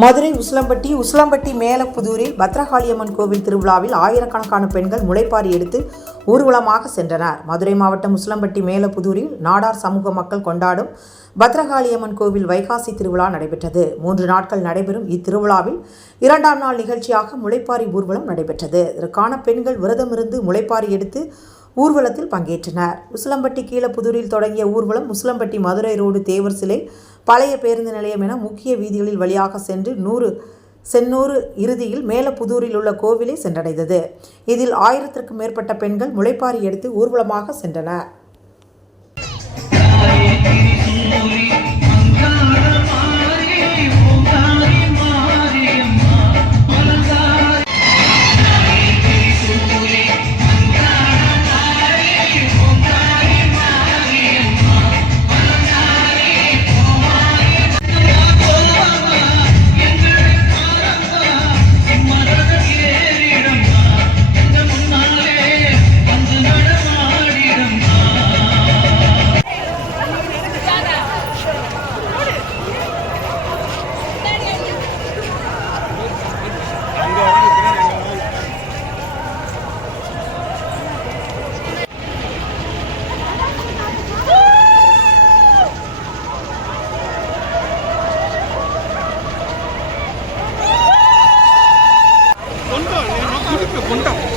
மதுரை உசிலம்பட்டி உசிலம்பட்டி மேலப்புதூரில் பத்ரகாளியம்மன் கோவில் திருவிழாவில் ஆயிரக்கணக்கான பெண்கள் முளைப்பாரி எடுத்து ஊர்வலமாக சென்றனர். மதுரை மாவட்டம் உசிலம்பட்டி மேலப்புதூரில் நாடார் சமூக மக்கள் கொண்டாடும் பத்ரகாளியம்மன் கோவில் வைகாசி திருவிழா நடைபெற்றது. மூன்று நாட்கள் நடைபெறும் இத்திருவிழாவில் இரண்டாம் நாள் நிகழ்ச்சியாக முளைப்பாரி ஊர்வலம் நடைபெற்றது. இதற்கான பெண்கள் விரதமிருந்து முளைப்பாரி எடுத்து ஊர்வலத்தில் பங்கேற்றனர். உசிலம்பட்டி கீழப்புதூரில் தொடங்கிய ஊர்வலம் உசிலம்பட்டி மதுரை ரோடு தேவர் சிலை பழைய பேருந்து நிலையம் என முக்கிய வீதிகளில் வழியாக சென்று நூறு சென்னூறு இறுதியில் மேலப்புதூரில் உள்ள கோவிலை சென்றடைந்தது. இதில் ஆயிரத்திற்கும் மேற்பட்ட பெண்கள் முளைப்பாரி எடுத்து ஊர்வலமாக சென்றனர். கொண்டோம்